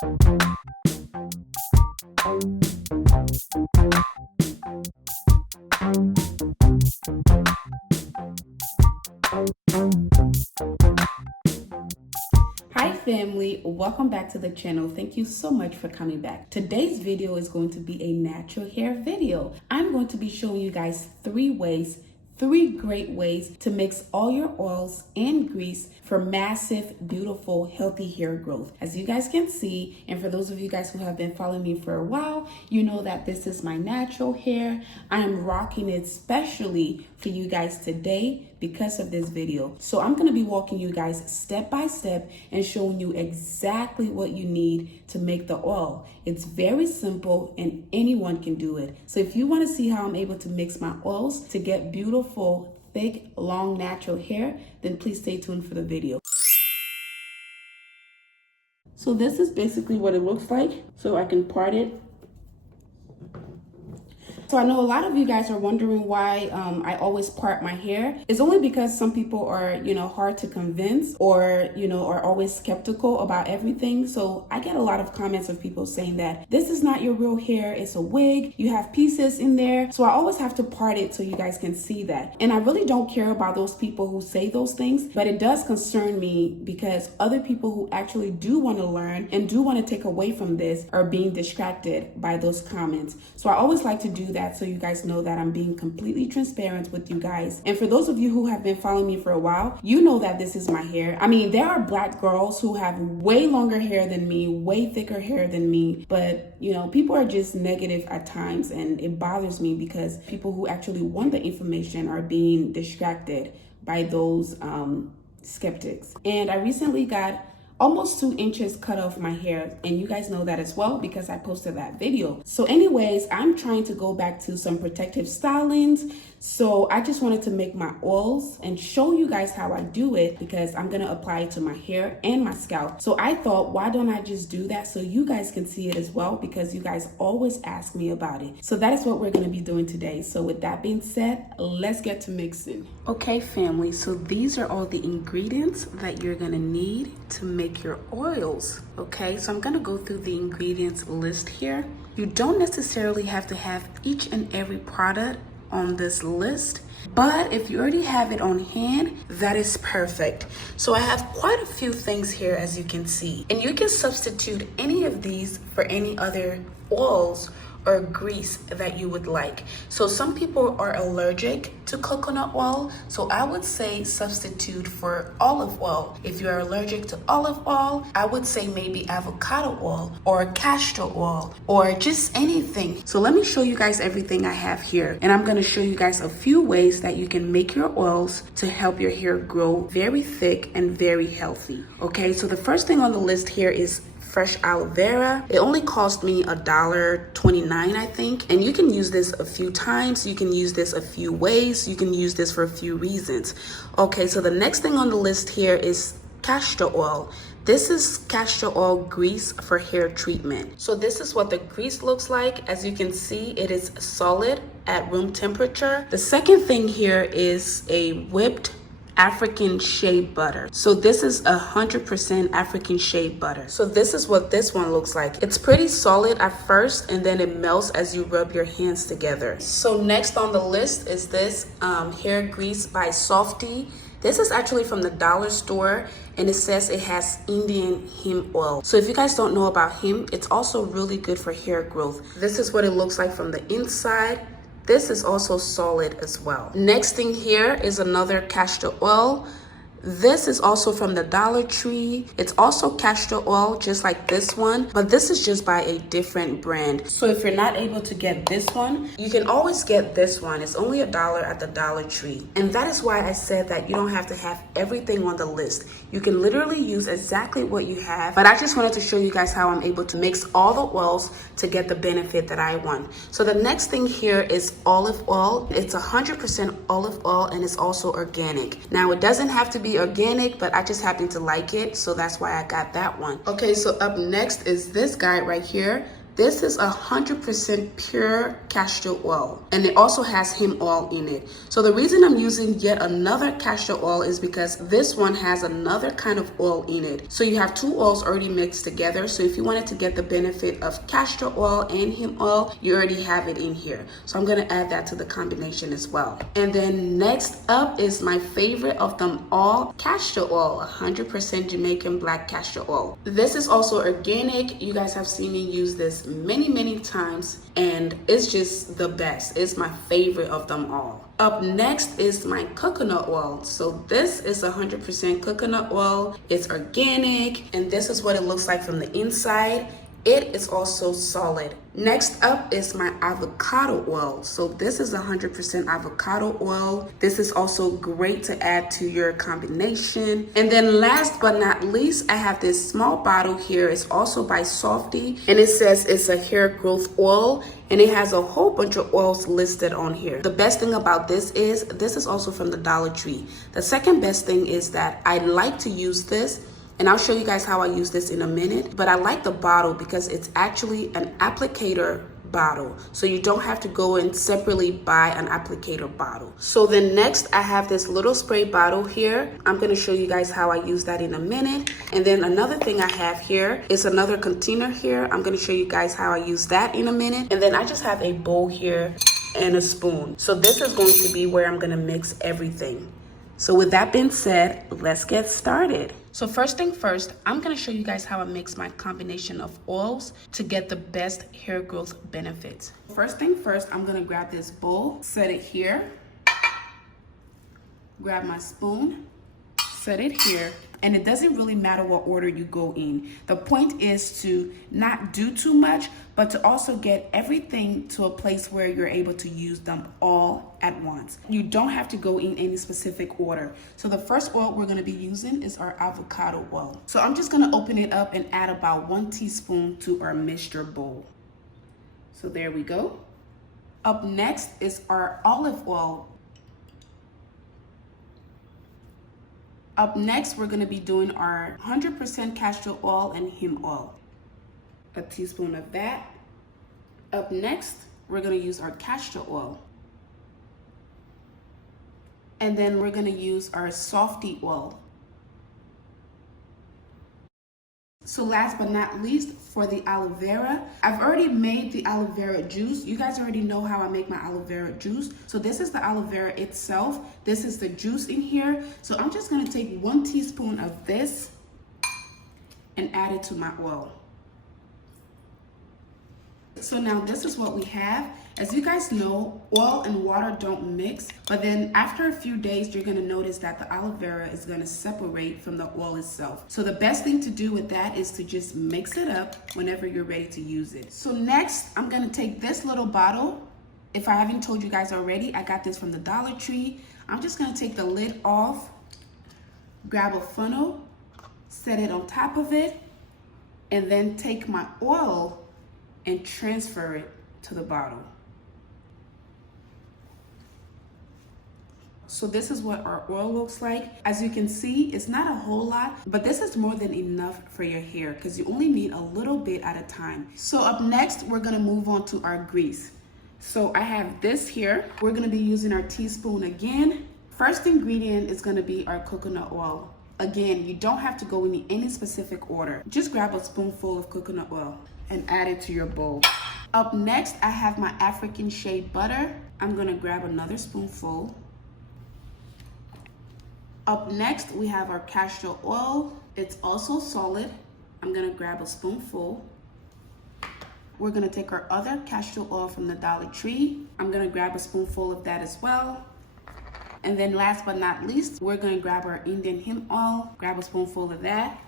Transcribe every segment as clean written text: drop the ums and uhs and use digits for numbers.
Hi family, welcome back to the channel. Thank you so much for coming back. Today's video is going to be a natural hair video. I'm going to be showing you guys three great ways to mix all your oils and grease for massive, beautiful, healthy hair growth. As you guys can see, and for those of you guys who have been following me for a while, you know that this is my natural hair. I am rocking it specially for you guys today because of this video. So I'm gonna be walking you guys step by step and showing you exactly what you need to make the oil. It's very simple and anyone can do it. So if you wanna see how I'm able to mix my oils to get beautiful, thick, long, natural hair, then please stay tuned for the video. So this is basically what it looks like. So I can part it. So I know a lot of you guys are wondering why I always part my hair. It's only because some people are, hard to convince or, are always skeptical about everything. So I get a lot of comments of people saying that this is not your real hair, it's a wig, you have pieces in there. So I always have to part it so you guys can see that. And I really don't care about those people who say those things, but it does concern me because other people who actually do want to learn and do want to take away from this are being distracted by those comments. So I always like to do that so you guys know that I'm being completely transparent with you guys. And for those of you who have been following me for a while, you know that this is my hair. I mean, there are black girls who have way longer hair than me, way thicker hair than me, but people are just negative at times, and it bothers me because people who actually want the information are being distracted by those skeptics. And I recently got almost 2 inches cut off my hair, and you guys know that as well because I posted that video. So anyways, I'm trying to go back to some protective stylings. So I just wanted to make my oils and show you guys how I do it because I'm gonna apply it to my hair and my scalp. So I thought, why don't I just do that so you guys can see it as well, because you guys always ask me about it. So that is what we're gonna be doing today. So with that being said, let's get to mixing. Okay family, so these are all the ingredients that you're gonna need to make your oils. Okay, so I'm gonna go through the ingredients list here. You don't necessarily have to have each and every product on this list, but if you already have it on hand, that is perfect. So I have quite a few things here, as you can see, and you can substitute any of these for any other oils or grease that you would like. So some people are allergic to coconut oil, so I would say substitute for olive oil. If you are allergic to olive oil, I would say maybe avocado oil or castor oil or just anything. So let me show you guys everything I have here, and I'm gonna show you guys a few ways that you can make your oils to help your hair grow very thick and very healthy. Okay, so the first thing on the list here is fresh aloe vera. It only cost me $1.29, I think, and you can use this a few times. You can use this a few ways. You can use this for a few reasons. Okay, so the next thing on the list here is castor oil. This is castor oil grease for hair treatment. So this is what the grease looks like. As you can see, it is solid at room temperature. The second thing here is a whipped African shea butter. So this is 100% African shea butter. So this is what this one looks like. It's pretty solid at first, and then it melts as you rub your hands together. So next on the list is this hair grease by Softy. This is actually from the dollar store, and it says it has Indian hemp oil. So if you guys don't know about hemp, it's also really good for hair growth. This is what it looks like from the inside. This is also solid as well. Next thing here is another castor oil. This is also from the Dollar Tree. It's also castor oil, just like this one, but this is just by a different brand. So if you're not able to get this one, you can always get this one. It's only $1 at the Dollar Tree. And that is why I said that you don't have to have everything on the list. You can literally use exactly what you have, but I just wanted to show you guys how I'm able to mix all the oils to get the benefit that I want. So the next thing here is olive oil. It's 100% olive oil, and it's also organic. Now it doesn't have to be organic, but I just happen to like it, so that's why I got that one. Okay, so up next is this guy right here. This is 100% pure castor oil, and it also has hemp oil in it. So the reason I'm using yet another castor oil is because this one has another kind of oil in it. So you have two oils already mixed together. So if you wanted to get the benefit of castor oil and hemp oil, you already have it in here. So I'm gonna add that to the combination as well. And then next up is my favorite of them all, castor oil, 100% Jamaican black castor oil. This is also organic. You guys have seen me use this many times, and it's just the best. It's my favorite of them all. Up next is my coconut oil. So this is 100% coconut oil. It's organic, and this is what it looks like from the inside. It is also solid. Next up is my avocado oil. So this is 100% avocado oil. This is also great to add to your combination. And then last but not least, I have this small bottle here. It's also by Softy, and it says it's a hair growth oil, and it has a whole bunch of oils listed on here. The best thing about this is also from the Dollar Tree. The second best thing is that I like to use this, and I'll show you guys how I use this in a minute, but I like the bottle because it's actually an applicator bottle. So you don't have to go and separately buy an applicator bottle. So then next I have this little spray bottle here. I'm gonna show you guys how I use that in a minute. And then another thing I have here is another container here. I'm gonna show you guys how I use that in a minute. And then I just have a bowl here and a spoon. So this is going to be where I'm gonna mix everything. So with that being said, let's get started. So first thing first, I'm gonna show you guys how I mix my combination of oils to get the best hair growth benefits. First thing first, I'm gonna grab this bowl, set it here, grab my spoon, set it here, and it doesn't really matter what order you go in. The point is to not do too much, but to also get everything to a place where you're able to use them all at once. You don't have to go in any specific order. So the first oil we're gonna be using is our avocado oil. So I'm just gonna open it up and add about 1 teaspoon to our mixture bowl. So there we go. Up next is our olive oil. Up next, we're gonna be doing our 100% castor oil and hemp oil. A teaspoon of that. Up next, we're gonna use our castor oil. And then we're gonna use our Softy oil. So last but not least, for the aloe vera, I've already made the aloe vera juice. You guys already know how I make my aloe vera juice. So this is the aloe vera itself. This is the juice in here. So I'm just gonna take 1 teaspoon of this and add it to my oil. So now this is what we have. As you guys know, oil and water don't mix, but then after a few days, you're gonna notice that the aloe vera is gonna separate from the oil itself. So the best thing to do with that is to just mix it up whenever you're ready to use it. So next, I'm gonna take this little bottle. If I haven't told you guys already, I got this from the Dollar Tree. I'm just gonna take the lid off, grab a funnel, set it on top of it, and then take my oil and transfer it to the bottle. So this is what our oil looks like. As you can see, it's not a whole lot, but this is more than enough for your hair because you only need a little bit at a time. So up next, we're gonna move on to our grease. So I have this here. We're gonna be using our teaspoon again. First ingredient is gonna be our coconut oil. Again, you don't have to go in any specific order. Just grab a spoonful of coconut oil and add it to your bowl. Up next, I have my African shea butter. I'm gonna grab another spoonful. Up next, we have our castor oil. It's also solid. I'm gonna grab a spoonful. We're gonna take our other castor oil from the Dollar Tree. I'm gonna grab a spoonful of that as well. And then last but not least, we're gonna grab our Indian hemp oil, grab a spoonful of that.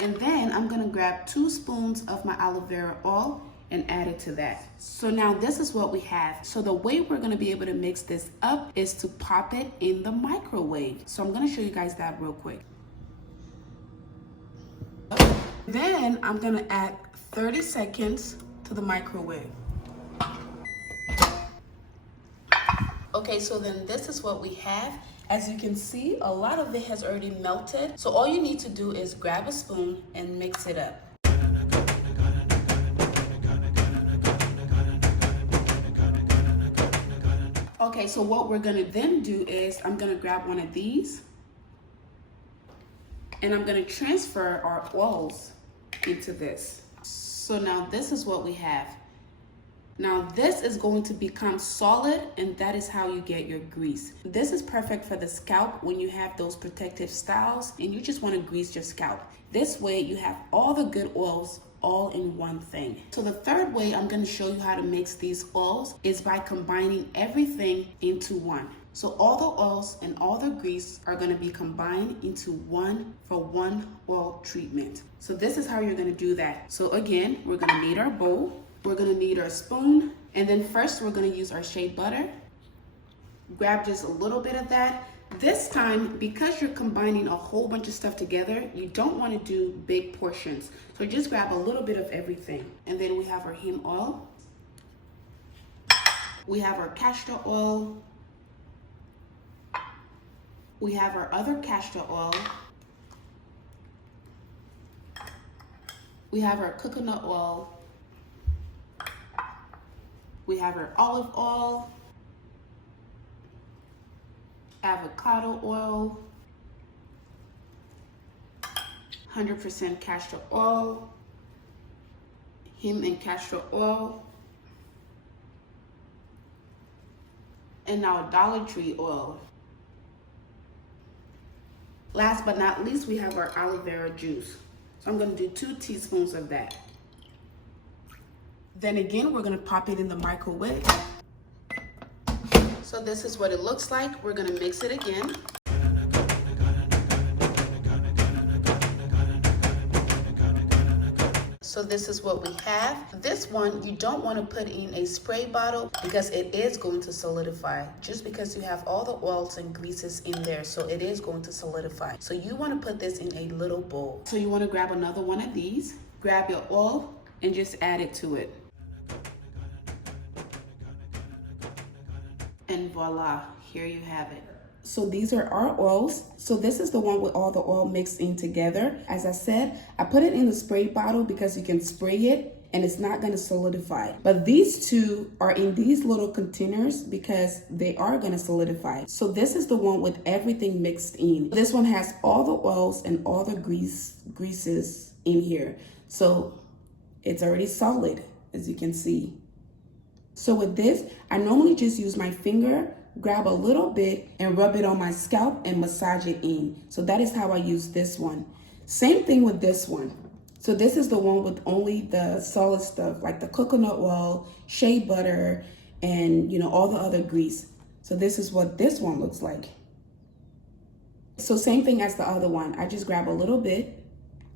And then I'm gonna grab 2 spoons of my aloe vera oil and add it to that. So now this is what we have. So the way we're gonna be able to mix this up is to pop it in the microwave. So I'm gonna show you guys that real quick. Then I'm gonna add 30 seconds to the microwave. Okay, so then this is what we have. As you can see, a lot of it has already melted. So all you need to do is grab a spoon and mix it up. Okay, so what we're gonna then do is I'm gonna grab one of these and I'm gonna transfer our oils into this. So now this is what we have. Now this is going to become solid, and that is how you get your grease. This is perfect for the scalp when you have those protective styles and you just want to grease your scalp. This way you have all the good oils all in one thing. So the third way I'm going to show you how to mix these oils is by combining everything into one. So all the oils and all the grease are going to be combined into one for one oil treatment. So this is how you're going to do that. So again, we're going to need our bowl. We're gonna need our spoon, and then first we're gonna use our shea butter. Grab just a little bit of that. This time, because you're combining a whole bunch of stuff together, you don't wanna do big portions. So just grab a little bit of everything. And then we have our heme oil. We have our castor oil. We have our other castor oil. We have our coconut oil. We have our olive oil, avocado oil, 100% castor oil, heme and castor oil, and now Dollar Tree oil. Last but not least, we have our aloe vera juice. So I'm gonna do 2 teaspoons of that. Then again, we're gonna pop it in the microwave. So this is what it looks like. We're gonna mix it again. So this is what we have. This one, you don't wanna put in a spray bottle because it is going to solidify. Just because you have all the oils and greases in there, so it is going to solidify. So you wanna put this in a little bowl. So you wanna grab another one of these, grab your oil, and just add it to it. And voila, here you have it. So these are our oils. So this is the one with all the oil mixed in together. As I said, I put it in the spray bottle because you can spray it and it's not gonna solidify. But these two are in these little containers because they are gonna solidify. So this is the one with everything mixed in. This one has all the oils and all the greases in here. So it's already solid, as you can see. So with this, I normally just use my finger, grab a little bit and rub it on my scalp and massage it in. So that is how I use this one. Same thing with this one. So this is the one with only the solid stuff like the coconut oil, shea butter, and all the other grease. So this is what this one looks like. So same thing as the other one. I just grab a little bit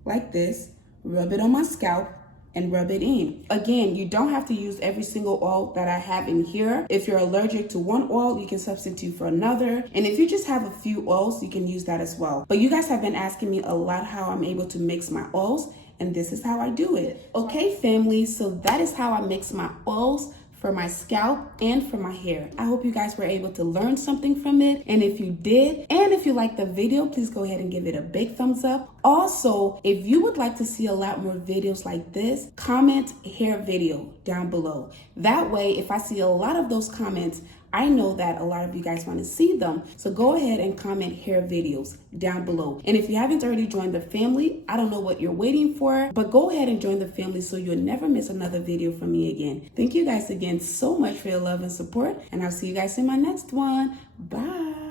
like this, rub it on my scalp, and rub it in. Again, you don't have to use every single oil that I have in here. If you're allergic to one oil, you can substitute for another. And if you just have a few oils, you can use that as well. But you guys have been asking me a lot how I'm able to mix my oils, and this is how I do it. Okay, family, so that is how I mix my oils for my scalp and for my hair. I hope you guys were able to learn something from it. And if you did, and if you liked the video, please go ahead and give it a big thumbs up. Also, if you would like to see a lot more videos like this, comment hair video down below. That way, if I see a lot of those comments, I know that a lot of you guys want to see them. So go ahead and comment hair videos down below. And if you haven't already joined the family, I don't know what you're waiting for, but go ahead and join the family so you'll never miss another video from me again. Thank you guys again so much for your love and support, and I'll see you guys in my next one. Bye.